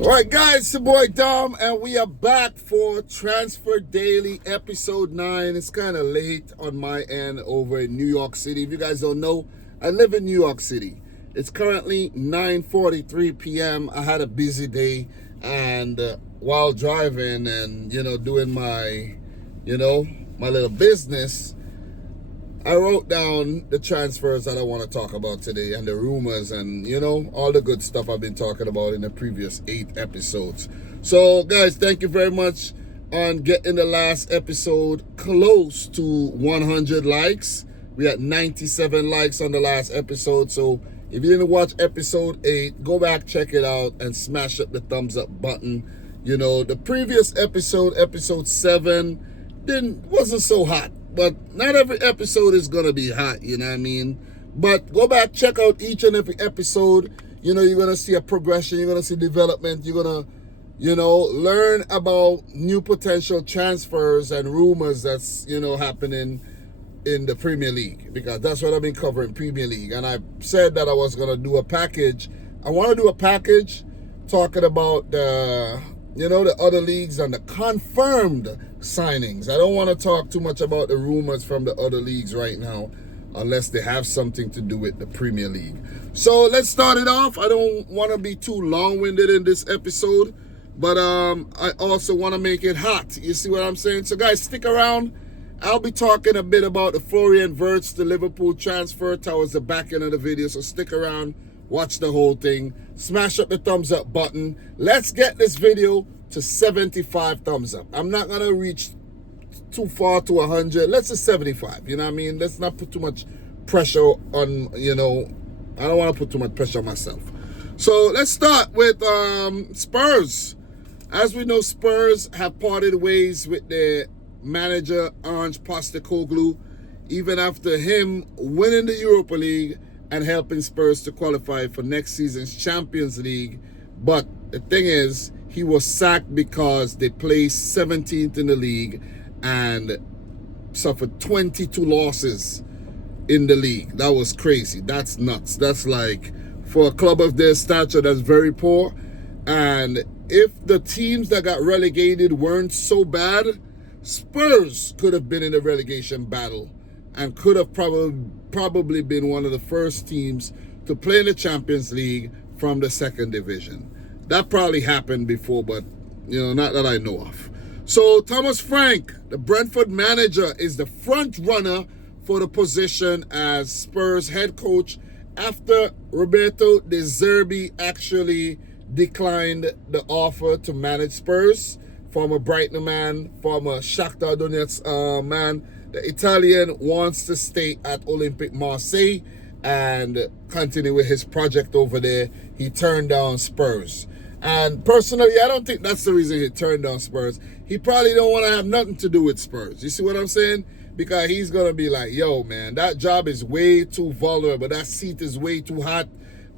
All right, guys, it's your boy Dom, and we are back for Transfer Daily episode 9. It's kind of late on my end over in New York City. If you guys don't know, I live in New York City. It's currently 9:43 p.m. I had a busy day, and while driving and, doing my, my little business, I wrote down the transfers that I want to talk about today and the rumors and, all the good stuff I've been talking about in the previous 8 episodes. So, guys, thank you very much on getting the last episode close to 100 likes. We had 97 likes on the last episode. So, if you didn't watch episode 8, go back, check it out, and smash up the thumbs up button. The previous episode 7, wasn't so hot. But not every episode is going to be hot, you know what I mean? But go back, check out each and every episode. You're going to see a progression. You're going to see development. You're going to, learn about new potential transfers and rumors that's, happening in the Premier League. Because that's what I've been covering, Premier League. And I said that I was going to do a package. I want to do a package talking about the other leagues and the confirmed signings. I don't want to talk too much about the rumors from the other leagues right now unless they have something to do with the Premier League. So let's start it off. I don't want to be too long-winded in this episode, but I also want to make it hot. You see what I'm saying? So guys, stick around. I'll be talking a bit about the Florian Wirtz, the Liverpool transfer towards the back end of the video, so stick around. Watch the whole thing. Smash up the thumbs up button. Let's get this video to 75 thumbs up. I'm not going to reach too far to 100. Let's say 75. You know what I mean? Let's not put too much pressure on, I don't want to put too much pressure on myself. So let's start with Spurs. As we know, Spurs have parted ways with their manager, Ange Postecoglou, even after him winning the Europa League and helping Spurs to qualify for next season's Champions League. But the thing is, he was sacked because they placed 17th in the league and suffered 22 losses in the league. That was crazy. That's nuts. That's like, for a club of their stature, that's very poor. And if the teams that got relegated weren't so bad, Spurs could have been in the relegation battle and could have probably been one of the first teams to play in the Champions League from the second division. That probably happened before, but, not that I know of. So Thomas Frank, the Brentford manager, is the front runner for the position as Spurs head coach after Roberto De Zerbi actually declined the offer to manage Spurs. Former Brighton man, former Shakhtar Donetsk man. The Italian wants to stay at Olympique Marseille and continue with his project over there. He turned down Spurs. And personally, I don't think that's the reason he turned down Spurs. He probably don't want to have nothing to do with Spurs. You see what I'm saying? Because he's going to be like, yo, man, that job is way too vulnerable. That seat is way too hot.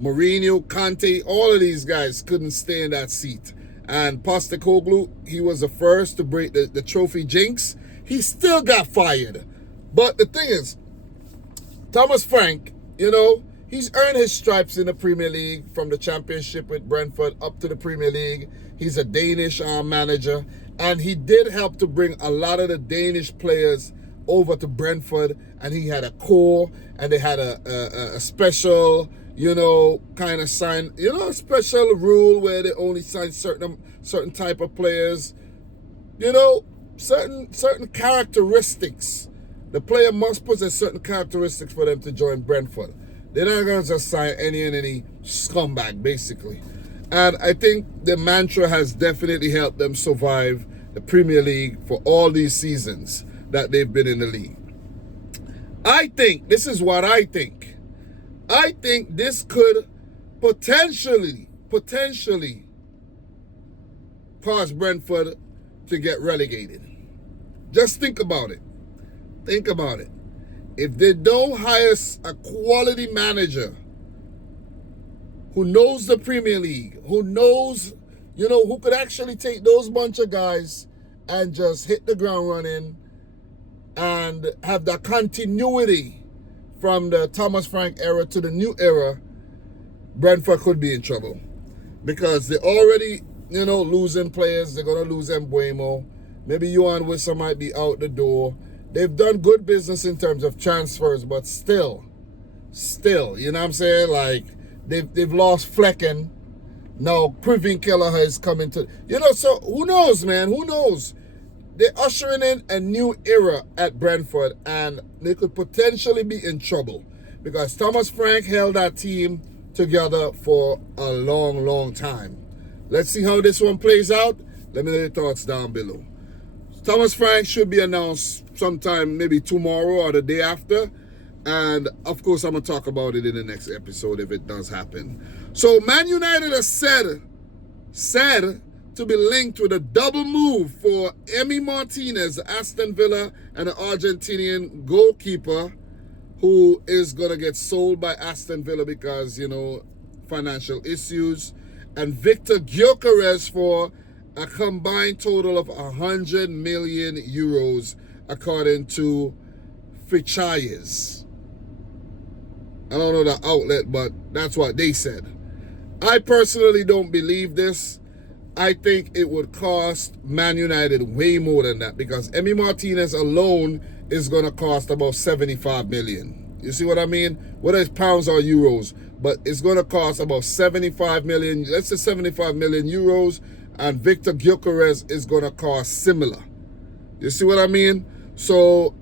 Mourinho, Conte, all of these guys couldn't stay in that seat. And Postecoglou, he was the first to break the trophy jinx. He still got fired. But the thing is, Thomas Frank, he's earned his stripes in the Premier League from the championship with Brentford up to the Premier League. He's a Danish manager. And he did help to bring a lot of the Danish players over to Brentford. And he had a core and they had a special, kind of sign, a special rule where they only sign certain type of players. Certain characteristics. The player must possess certain characteristics for them to join Brentford. They're not going to just sign any scumbag, basically. And I think the mantra has definitely helped them survive the Premier League for all these seasons that they've been in the league. This is what I think. I think this could potentially cause Brentford to get relegated. Just think about it. If they don't hire a quality manager who knows the Premier League, who knows, who could actually take those bunch of guys and just hit the ground running and have that continuity from the Thomas Frank era to the new era, Brentford could be in trouble. Because they already losing players. They're going to lose Mbuemo. Maybe Yohan Wissa might be out the door. They've done good business in terms of transfers, but still, you know what I'm saying? Like, they've lost Flecken. Now, Privin Kelleher is coming to, so who knows, man? Who knows? They're ushering in a new era at Brentford, and they could potentially be in trouble because Thomas Frank held that team together for a long, long time. Let's see how this one plays out. Let me know your thoughts down below. Thomas Frank should be announced sometime maybe tomorrow or the day after. And, of course, I'm going to talk about it in the next episode if it does happen. So, Man United has said to be linked with a double move for Emi Martinez, Aston Villa, and an Argentinian goalkeeper who is going to get sold by Aston Villa because, financial issues. And Victor Gyökeres for a combined total of 100 million euros, according to Fichayes. I don't know the outlet, but that's what they said. I personally don't believe this. I think it would cost Man United way more than that because Emi Martinez alone is going to cost about 75 million. You see what I mean? Whether it's pounds or euros, but it's going to cost about 75 million. Let's say 75 million euros, and Victor Gyökeres is going to cost similar. You see what I mean? So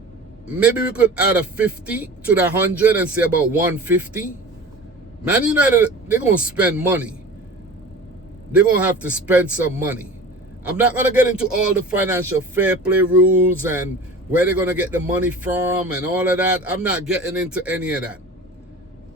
maybe we could add a 50 to the 100 and say about 150. Man United, they're going to spend money. They're going to have to spend some money. I'm not going to get into all the financial fair play rules and where they're going to get the money from and all of that. I'm not getting into any of that.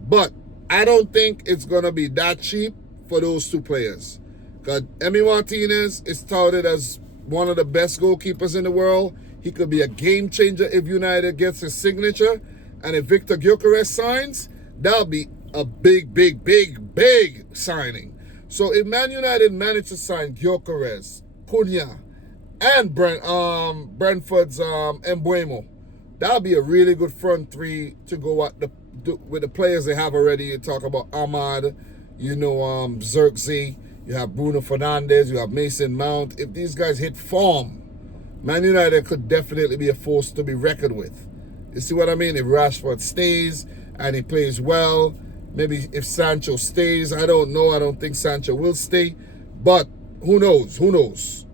But I don't think it's going to be that cheap for those two players. Because Emi Martinez is touted as one of the best goalkeepers in the world. He could be a game changer if United gets his signature. And if Victor Gyökeres signs, that'll be a big, big, big, big signing. So if Man United manage to sign Gyökeres, Cunha, and Brentford's Mbuemo, that'll be a really good front three to go at with the players they have already. You talk about Ahmad, Xerxes, you have Bruno Fernandes, you have Mason Mount. If these guys hit form, Man United could definitely be a force to be reckoned with. You see what I mean? If Rashford stays and he plays well, maybe if Sancho stays, I don't know. I don't think Sancho will stay. But who knows? Who knows?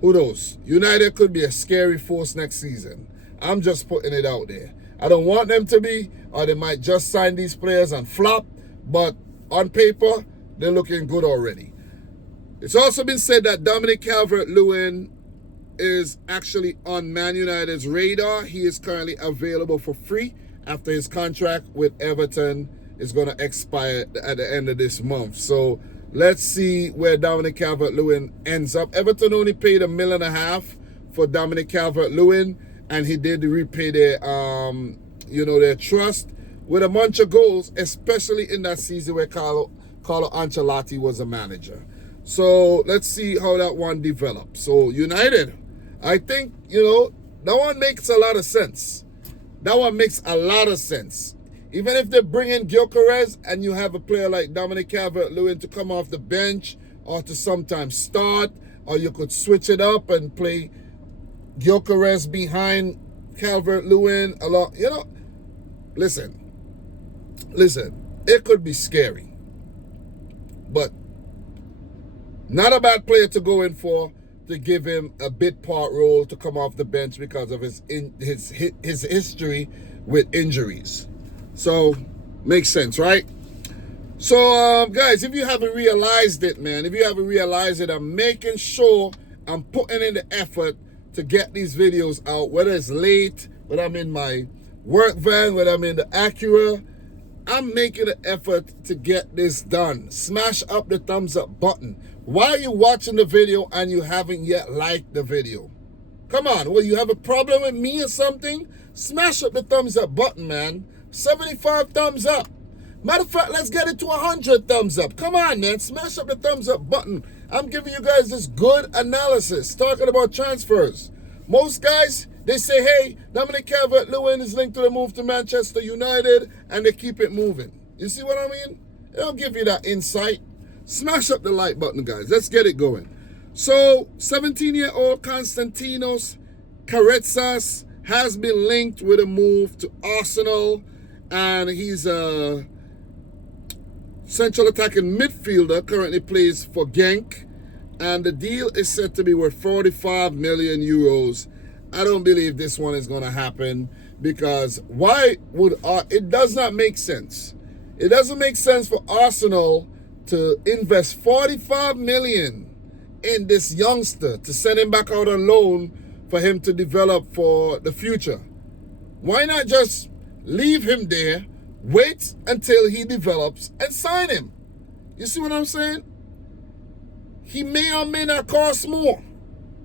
Who knows? United could be a scary force next season. I'm just putting it out there. I don't want them to be, or they might just sign these players and flop. But on paper, they're looking good already. It's also been said that Dominic Calvert-Lewin is actually on Man United's radar. He is currently available for free after his contract with Everton is going to expire at the end of this month. So let's see where Dominic Calvert-Lewin ends up. Everton only paid $1.5 million for Dominic Calvert-Lewin, and he did repay their, their trust with a bunch of goals, especially in that season where Carlo Ancelotti was a manager. So let's see how that one develops. So United, I think, that one makes a lot of sense. That one makes a lot of sense. Even if they bring in Gyökeres and you have a player like Dominic Calvert-Lewin to come off the bench or to sometimes start, or you could switch it up and play Gyökeres behind Calvert-Lewin a lot. Listen, it could be scary. But not a bad player to go in for, to give him a bit part role to come off the bench because of his history with injuries. So, makes sense, right? So, guys, if you haven't realized it, I'm making sure I'm putting in the effort to get these videos out, whether it's late, whether I'm in my work van, whether I'm in the Acura. I'm making an effort to get this done. Smash up the thumbs up button. Why are you watching the video and you haven't yet liked the video? Come on, well, you have a problem with me or something? Smash up the thumbs up button, man. 75 thumbs up. Matter of fact, let's get it to 100 thumbs up. Come on, man. Smash up the thumbs up button. I'm giving you guys this good analysis, talking about transfers. Most guys, they say, hey, Dominic Calvert-Lewin is linked to the move to Manchester United, and they keep it moving. You see what I mean? They don't give you that insight. Smash up the like button, guys. Let's get it going. So, 17-year-old Konstantinos Karetsas has been linked with a move to Arsenal, and he's a central attacking midfielder, currently plays for Genk, and the deal is said to be worth 45 million euros. I don't believe this one is going to happen, because why would it does not make sense. It doesn't make sense for Arsenal to invest 45 million in this youngster, to send him back out on loan for him to develop for the future. Why not just leave him there, wait until he develops, and sign him? You see what I'm saying? He may or may not cost more.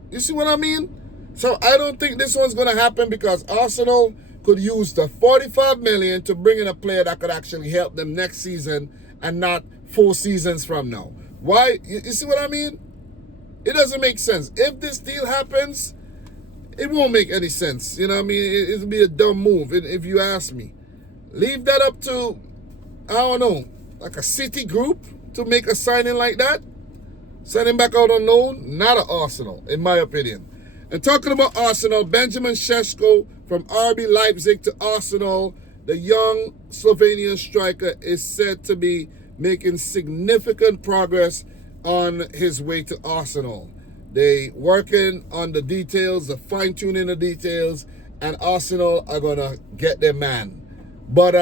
You see what I mean? So I don't think this one's going to happen, because Arsenal could use the 45 million to bring in a player that could actually help them next season and not 4 seasons from now. Why? You see what I mean? It doesn't make sense. If this deal happens, it won't make any sense. You know what I mean? It'll be a dumb move, if you ask me. Leave that up to, I don't know, like a City group to make a signing like that. Send him back out on loan. Not an Arsenal, in my opinion. And talking about Arsenal, Benjamin Šeško from RB Leipzig to Arsenal, the young Slovenian striker is said to be making significant progress on his way to Arsenal. They working on the details, the fine-tuning the details, and Arsenal are going to get their man. But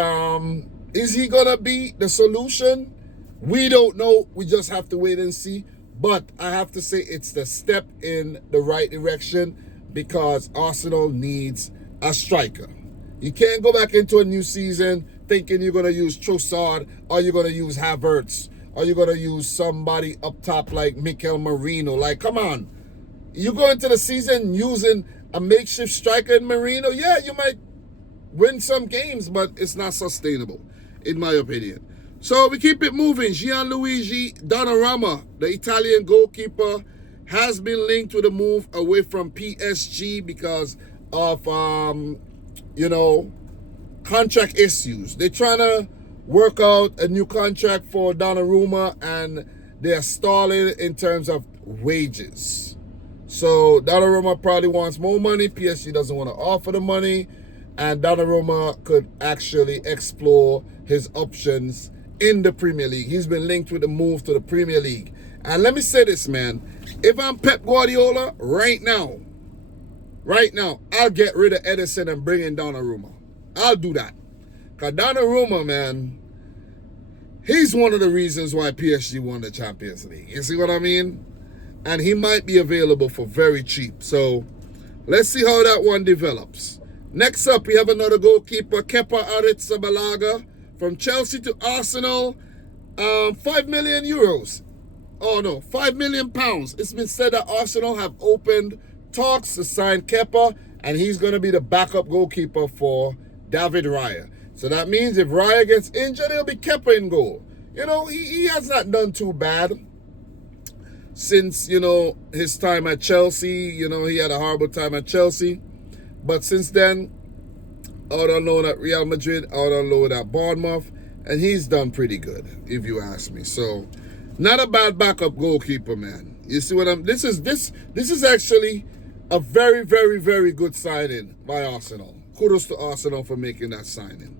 is he going to be the solution? We don't know. We just have to wait and see. But I have to say it's the step in the right direction, because Arsenal needs a striker. You can't go back into a new season thinking you're going to use Trossard, or you're going to use Havertz, or you're going to use somebody up top like Mikel Merino. Like, come on. You go into the season using a makeshift striker in Merino, yeah, you might win some games, but it's not sustainable, in my opinion. So we keep it moving. Gianluigi Donnarumma, the Italian goalkeeper, has been linked with a move away from PSG because of, contract issues. They're trying to work out a new contract for Donnarumma, and they're stalling in terms of wages. So Donnarumma probably wants more money. PSG doesn't want to offer the money, and Donnarumma could actually explore his options in the Premier League. He's been linked with a move to the Premier League. And let me say this, man. If I'm Pep Guardiola right now, I'll get rid of Edison and bring in Donnarumma. I'll do that. Because Donnarumma, man, he's one of the reasons why PSG won the Champions League. You see what I mean? And he might be available for very cheap. So let's see how that one develops. Next up, we have another goalkeeper, Kepa Arrizabalaga, from Chelsea to Arsenal. 5 million euros. Oh no, 5 million pounds. It's been said that Arsenal have opened talks to sign Kepa, and he's going to be the backup goalkeeper for David Raya. So that means if Raya gets injured, it'll be Kepa in goal. You know, he has not done too bad since, his time at Chelsea. He had a horrible time at Chelsea. But since then, out on loan at Real Madrid, out on loan at Bournemouth, and he's done pretty good, if you ask me. So, not a bad backup goalkeeper, man. You see what this is actually a very, very, very good signing by Arsenal. Kudos to Arsenal for making that signing.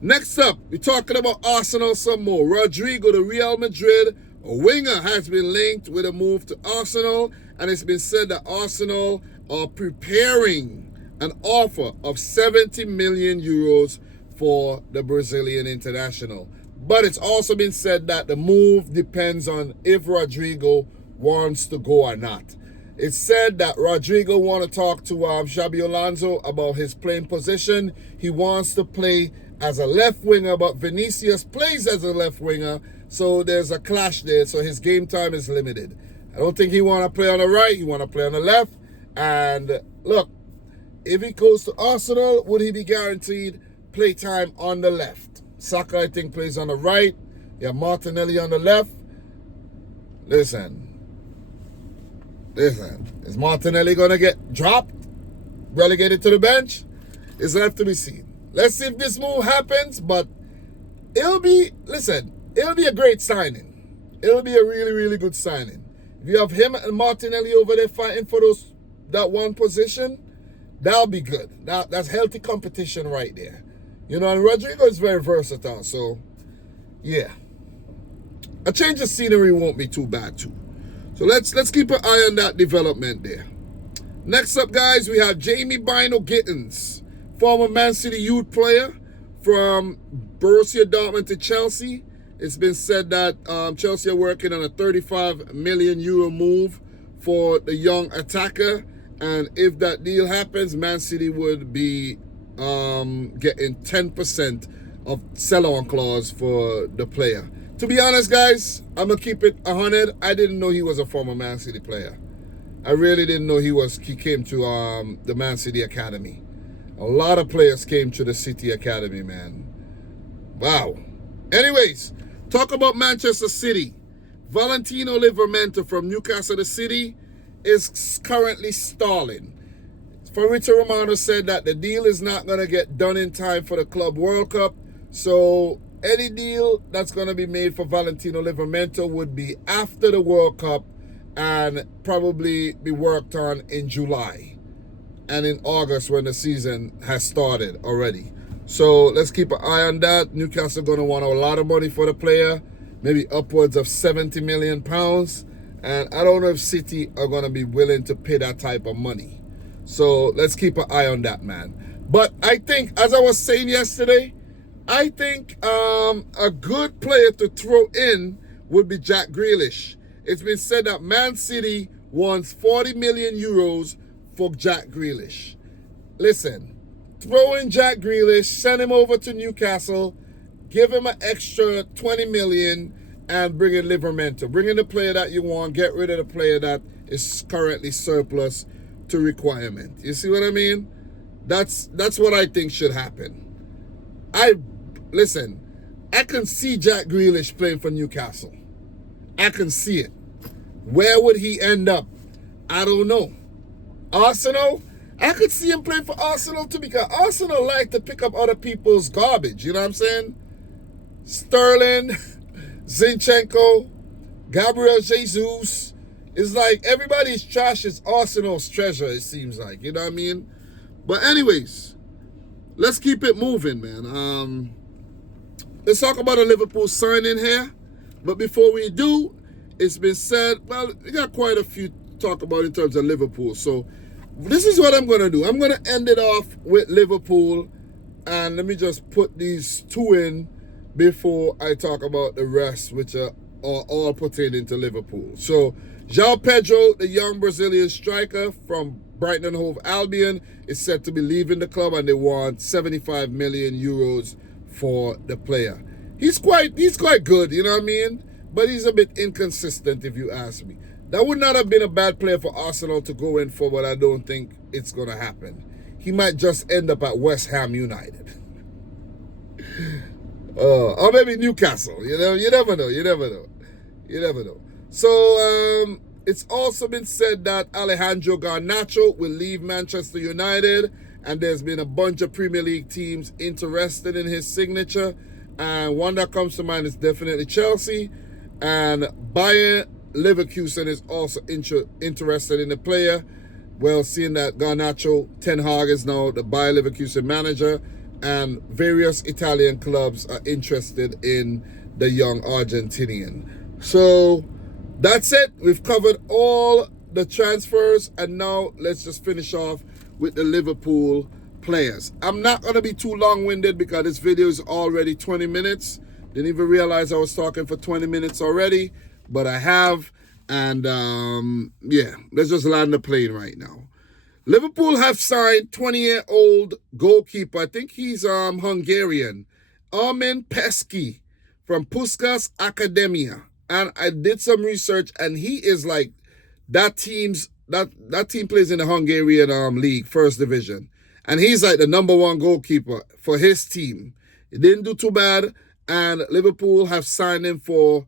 Next up, we're talking about Arsenal some more. Rodrigo to Real Madrid, a winger, has been linked with a move to Arsenal, and it's been said that Arsenal are preparing an offer of 70 million euros for the Brazilian international. But it's also been said that the move depends on if Rodrigo wants to go or not. It's said that Rodrigo want to talk to Xabi Alonso about his playing position. He wants to play as a left winger, but Vinicius plays as a left winger, so there's a clash there, so his game time is limited. I don't think he want to play on the right, he want to play on the left. And look, if he goes to Arsenal, would he be guaranteed play time on the left? Saka, I think, plays on the right. You have Martinelli on the left. Listen. Is Martinelli going to get dropped? Relegated to the bench? It's left to be seen. Let's see if this move happens, but it'll be a great signing. it'll be a really, really good signing. If you have him and Martinelli over there fighting for that one position, that'll be good. That's healthy competition right there. You know, and Rodrigo is very versatile, so yeah. A change of scenery won't be too bad too. So let's keep an eye on that development there. Next up, guys, we have Jamie Bino Gittins, former Man City youth player from Borussia Dortmund to Chelsea. It's been said that Chelsea are working on a 35 million euro move for the young attacker. And if that deal happens, Man City would be getting 10% of sell-on clause for the player. To be honest, guys, I'm going to keep it 100. I didn't know he was a former Man City player. I really didn't know he came to the Man City Academy. A lot of players came to the City Academy, man. Wow. Anyways, talk about Manchester City. Valentino Livramento from Newcastle City is currently stalling. Fabrizio Romano said that the deal is not going to get done in time for the Club World Cup. So any deal that's going to be made for Valentino Livramento would be after the World Cup and probably be worked on in July and in August when the season has started already. So let's keep an eye on that. Newcastle going to want a lot of money for the player, maybe upwards of £70 million. And I don't know if City are going to be willing to pay that type of money. So let's keep an eye on that, man. But I think, as I was saying yesterday, I think a good player to throw in would be Jack Grealish. It's been said that Man City wants 40 million euros for Jack Grealish. Listen, throw in Jack Grealish, send him over to Newcastle, give him an extra 20 million, and bring in Livramento. Bring in the player that you want, get rid of the player that is currently surplus to requirement. You see what I mean? That's what I think should happen. Listen, I can see Jack Grealish playing for Newcastle. I can see it. Where would he end up? I don't know. Arsenal? I could see him playing for Arsenal too, because Arsenal like to pick up other people's garbage. You know what I'm saying? Sterling, Zinchenko, Gabriel Jesus. It's like everybody's trash is Arsenal's treasure, it seems like. You know what I mean? But anyways, let's keep it moving, man. Let's talk about a Liverpool signing here. But before we do, it's been said, well, we got quite a few to talk about in terms of Liverpool. So this is what I'm going to do. I'm going to end it off with Liverpool. And let me just put these two in before I talk about the rest, which are all pertaining to Liverpool. So João Pedro, the young Brazilian striker from Brighton and Hove Albion, is said to be leaving the club, and they want 75 million euros for the player. He's quite good, you know what I mean? But he's a bit inconsistent, if you ask me. That would not have been a bad player for Arsenal to go in for, but I don't think it's going to happen. He might just end up at West Ham United. Or maybe Newcastle. You know, you never know. So it's also been said that Alejandro Garnacho will leave Manchester United, and there's been a bunch of Premier League teams interested in his signature. And one that comes to mind is definitely Chelsea. And Bayern Leverkusen is also interested in the player. Well, seeing that Garnacho, Ten Hag is now the Bayer Leverkusen manager, and various Italian clubs are interested in the young Argentinian. So that's it. We've covered all the transfers, and now let's just finish off with the Liverpool players. I'm not going to be too long-winded because this video is already 20 minutes. Didn't even realize I was talking for 20 minutes already, but I have. And yeah, let's just land the plane right now. Liverpool have signed 20-year-old goalkeeper. I think he's Hungarian, Armin Pesky from Puskás Akadémia. And I did some research, and he is like that team plays in the Hungarian league, first division. And he's like the #1 goalkeeper for his team. He didn't do too bad, and Liverpool have signed him for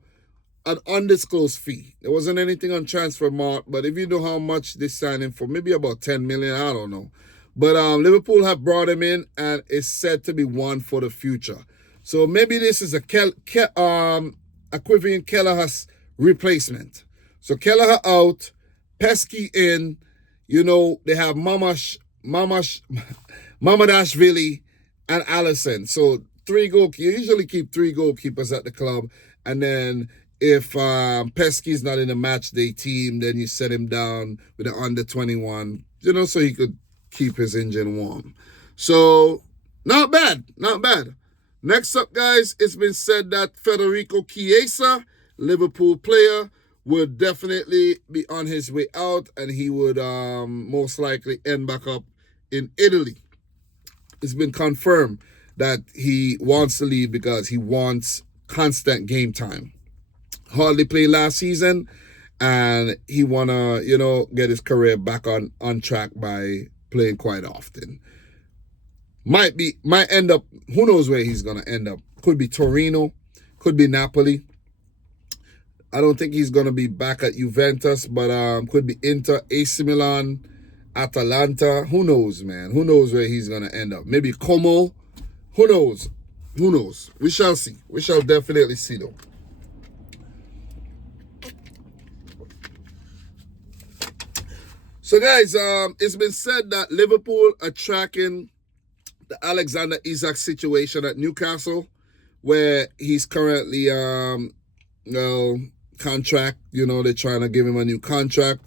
an undisclosed fee. There wasn't anything on Transfermarkt, but if you know how much they signed him for, maybe about 10 million, I don't know. But Liverpool have brought him in, and is said to be one for the future. So maybe this is a Quivin Keller has replacement. So Kelleher out, Pesky in, they have Mamadashvili and Allison. So you usually keep 3 goalkeepers at the club. And then if Pesky's not in a match day team, then you set him down with an under 21, so he could keep his engine warm. So not bad. Next up, guys, it's been said that Federico Chiesa, Liverpool player, would definitely be on his way out, and he would most likely end back up in Italy. It's been confirmed that he wants to leave because he wants constant game time. Hardly played last season, and he want to, get his career back on track by playing quite often. Might end up, who knows where he's going to end up. Could be Torino, could be Napoli. I don't think he's going to be back at Juventus, but could be Inter, AC Milan, Atalanta. Who knows, man? Who knows where he's going to end up? Maybe Como. Who knows? We shall see. We shall definitely see, though. So, guys, it's been said that Liverpool are tracking the Alexander Isak situation at Newcastle, where he's currently, contract. They're trying to give him a new contract,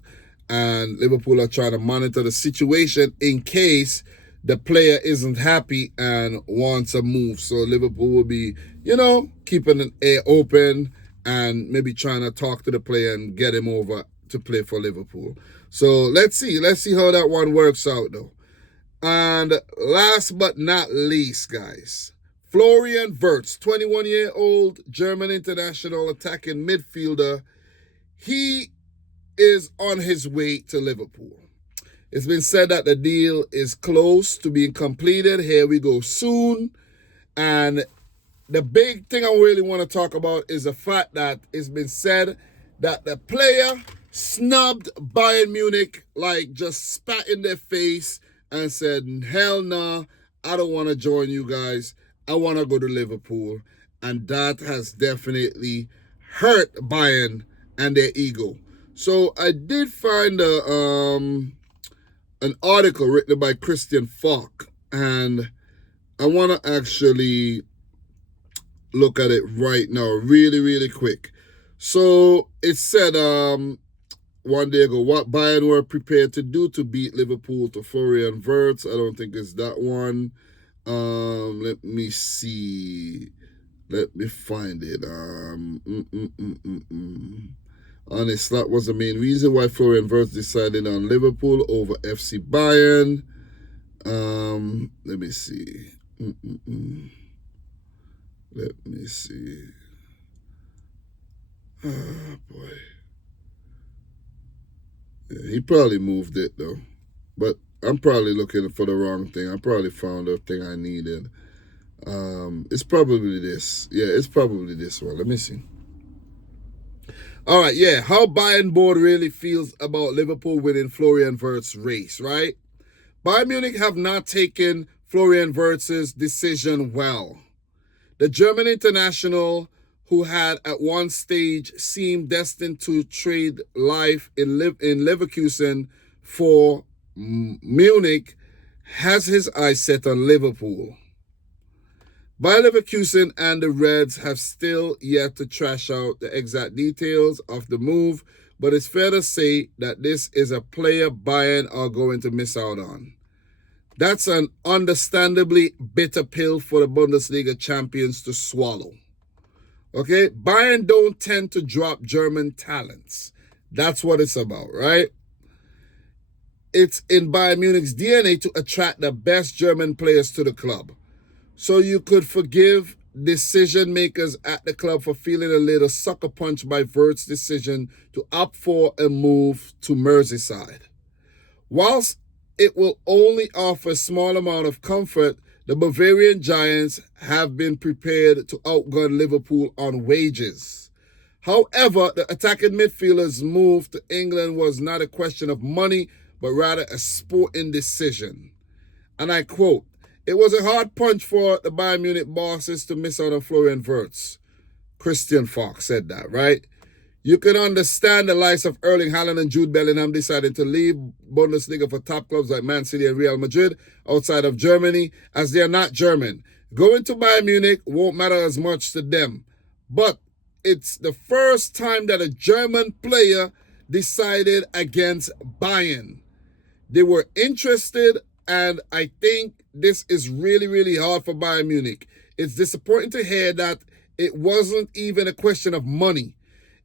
and Liverpool are trying to monitor the situation in case the player isn't happy and wants a move. So Liverpool will be, keeping an ear open and maybe trying to talk to the player and get him over to play for Liverpool. So let's see how that one works out, though. And last but not least, guys, Florian Wirtz, 21-year-old German international attacking midfielder. He is on his way to Liverpool. It's been said that the deal is close to being completed. Here we go soon. And the big thing I really want to talk about is the fact that it's been said that the player snubbed Bayern Munich, just spat in their face and said, hell nah, I don't want to join you guys. I want to go to Liverpool. And that has definitely hurt Bayern and their ego. So I did find an article written by Christian Falk, and I want to actually look at it right now really, really quick. So it said one day ago, what Bayern were prepared to do to beat Liverpool to Florian Wirtz. I don't think it's that one. Let me see. Let me find it. Honest, that was the main reason why Florian Wirtz decided on Liverpool over FC Bayern. Let me see. Let me see. Oh, boy. Yeah, he probably moved it, though. But I'm probably looking for the wrong thing. I probably found the thing I needed. It's probably this. Yeah, it's probably this one. Let me see. All right, yeah. How Bayern board really feels about Liverpool winning Florian Wirtz's race, right? Bayern Munich have not taken Florian Wirtz's decision well. The German international, who had at one stage seemed destined to trade life in Leverkusen for Munich, has his eyes set on Liverpool. Bayer Leverkusen and the Reds have still yet to trash out the exact details of the move, but it's fair to say that this is a player Bayern are going to miss out on. That's an understandably bitter pill for the Bundesliga champions to swallow. Okay, Bayern don't tend to drop German talents. That's what it's about, right? It's in Bayern Munich's DNA to attract the best German players to the club. So you could forgive decision makers at the club for feeling a little sucker punch by Wirtz's decision to opt for a move to Merseyside. Whilst it will only offer a small amount of comfort, the Bavarian Giants have been prepared to outgun Liverpool on wages. However, the attacking midfielder's move to England was not a question of money, but rather a sporting decision. And I quote, "It was a hard punch for the Bayern Munich bosses to miss out on Florian Wirtz." Christian Falk said that, right? You can understand the likes of Erling Haaland and Jude Bellingham deciding to leave Bundesliga for top clubs like Man City and Real Madrid outside of Germany, as they are not German. Going to Bayern Munich won't matter as much to them. But it's the first time that a German player decided against Bayern. They were interested, and I think this is really, really hard for Bayern Munich. It's disappointing to hear that it wasn't even a question of money.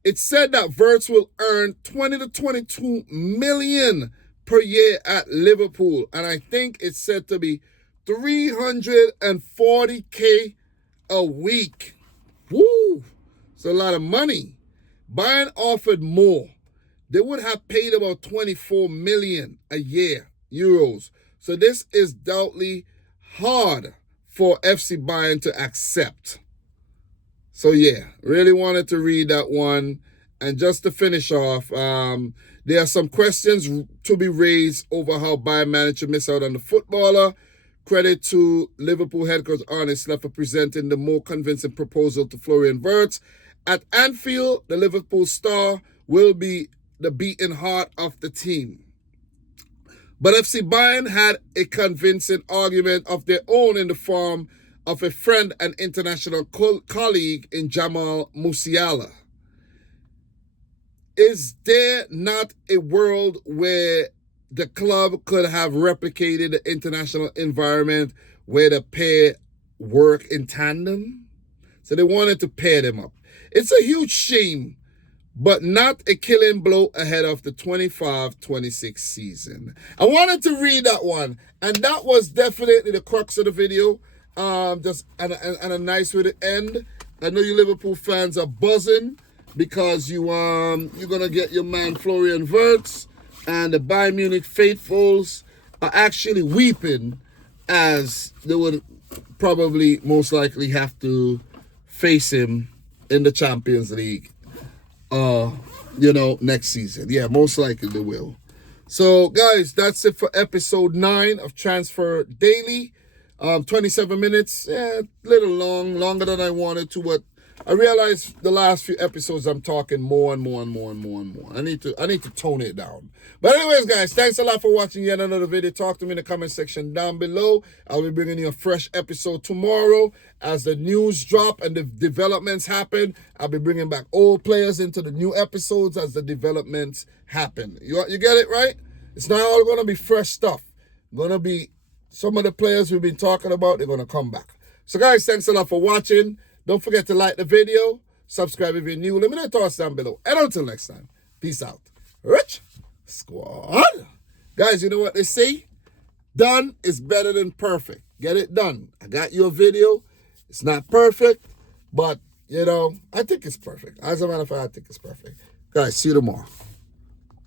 It's said that Wirtz will earn 20 to 22 million per year at Liverpool, and I think it's said to be 340K a week. Woo! It's a lot of money. Bayern offered more. They would have paid about 24 million a year, euros. So this is doubtly hard for FC Bayern to accept. So yeah, really wanted to read that one. And just to finish off, there are some questions to be raised over how Bayern managed to miss out on the footballer. Credit to Liverpool head coach Arne Slot for presenting the more convincing proposal to Florian Wirtz. At Anfield, the Liverpool star will be the beating heart of the team. But FC Bayern had a convincing argument of their own in the form of a friend and international colleague in Jamal Musiala. Is there not a world where the club could have replicated the international environment where the pair work in tandem? So they wanted to pair them up. It's a huge shame, but not a killing blow ahead of the 25-26 season. I wanted to read that one, and that was definitely the crux of the video. Just and a nice way to end. I know you Liverpool fans are buzzing because you're gonna get your man Florian Wirtz, and the Bayern Munich faithfuls are actually weeping as they would probably most likely have to face him in the Champions League. Next season. Yeah, most likely they will. So, guys, that's it for episode 9 of Transfer Daily. 27 minutes, a little longer than I wanted to, but I realized the last few episodes I'm talking more and more. I need to tone it down. But anyways, guys, thanks a lot for watching yet another video. Talk to me in the comment section down below. I'll be bringing you a fresh episode tomorrow as the news drop and the developments happen. I'll be bringing back old players into the new episodes as the developments happen. You get it, right? It's not all going to be fresh stuff. Going to be some of the players we've been talking about, they're going to come back. So, guys, thanks a lot for watching. Don't forget to like the video, subscribe if you're new. Let me know your thoughts down below. And until next time, peace out. Rich Squad. Guys, you know what they say? Done is better than perfect. Get it done. I got you a video. It's not perfect, but, I think it's perfect. As a matter of fact, I think it's perfect. Guys, see you tomorrow.